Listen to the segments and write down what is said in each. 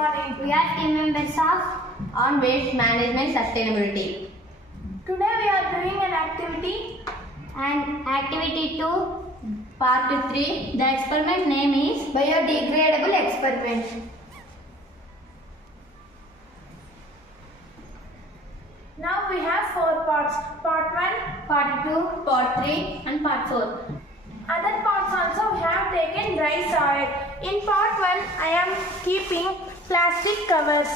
morning. We are team members of on waste management sustainability. Today we are doing an activity. and activity 2. Part-3. The experiment name is Biodegradable experiment. Now we have 4 parts. Part 1, Part 2, Part 3 and Part 4. other parts also we have taken dry soil. In part 1, I am keeping plastic covers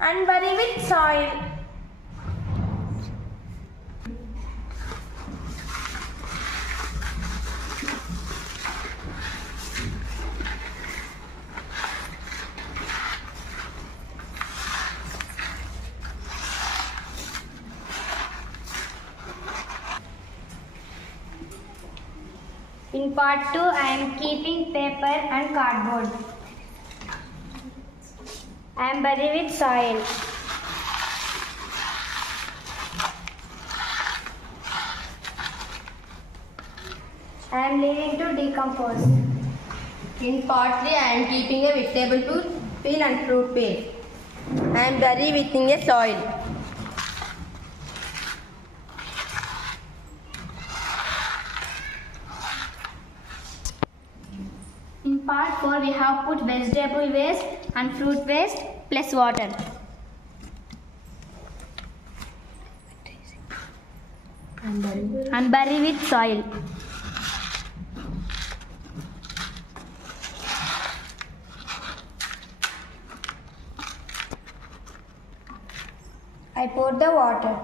and bury with soil. in part 2 I am keeping paper and cardboard. I am buried with soil. I am leaving to decompose. In Part 3, I am keeping a vegetable peel and fruit peel. I am buried within a soil. In part 4 we have put vegetable waste and fruit waste plus water. And bury with soil. I pour the water.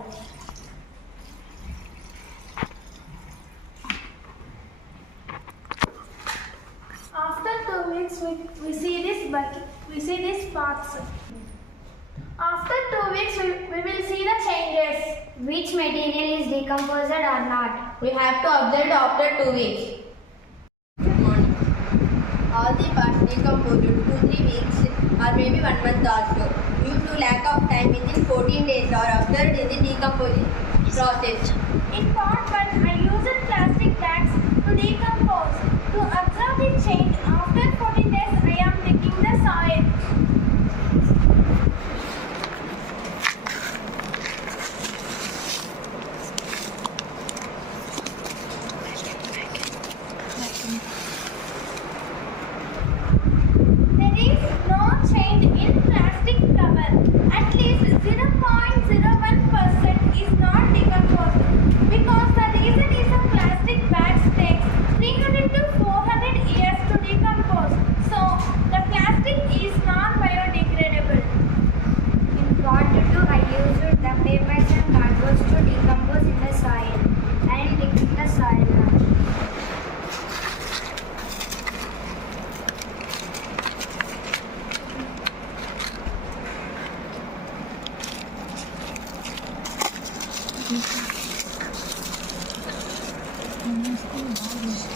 After 2 weeks, we see this bucket. We see these parts. After 2 weeks, we will see the changes. Which material is decomposed or not? We have to observe it after 2 weeks. Good morning. All the parts decomposed 2-3 weeks or maybe 1 month also. Due to lack of time within 14 days or observed in the decomposition process. In part 1, I used plastic bags to decompose. To observe the change, after 14 days, I am digging the soil. There is no change in plastic cover. At least 0.01% is not decomposed because the reason is the plastic bags takes 300 to 400 years to decompose. So the plastic is non-biodegradable. In part 2 I used the papers and cardboards to decompose in the soil. I am digging the soil now.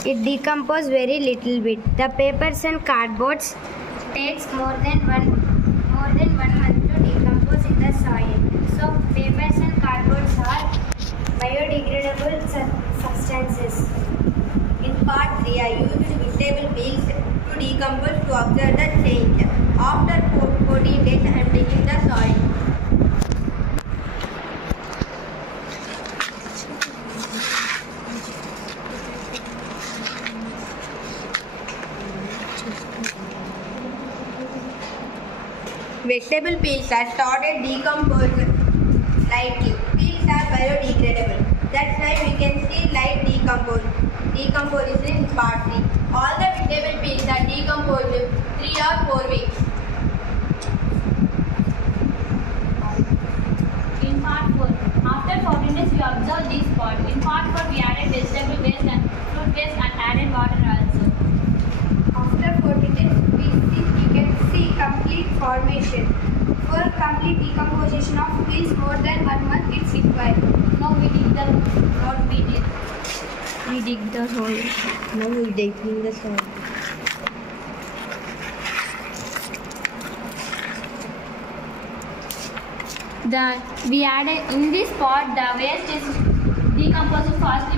It decomposes very little bit. The papers and cardboards takes more than one month to decompose in the soil. So papers and cardboards are biodegradable substances. In Part 3, I used vegetable peels to decompose to observe the change. After 14 days, I am digging the soil. Vegetable peels are started decomposed lightly. Peels are biodegradable. That's why we can see light decomposition in Part 3. All the vegetable peels are decomposed 3 or 4 weeks. In part 4, after 14 days we observed this part. In part 4 we added vegetable waste and fruit waste and added water also. After 14 days we can see complete formation. For complete decomposition of peels more than 1 month it's required. Now we dig the what we did. We dig the hole. Now we are digging the soil. We added in this pot the waste is decomposing fastly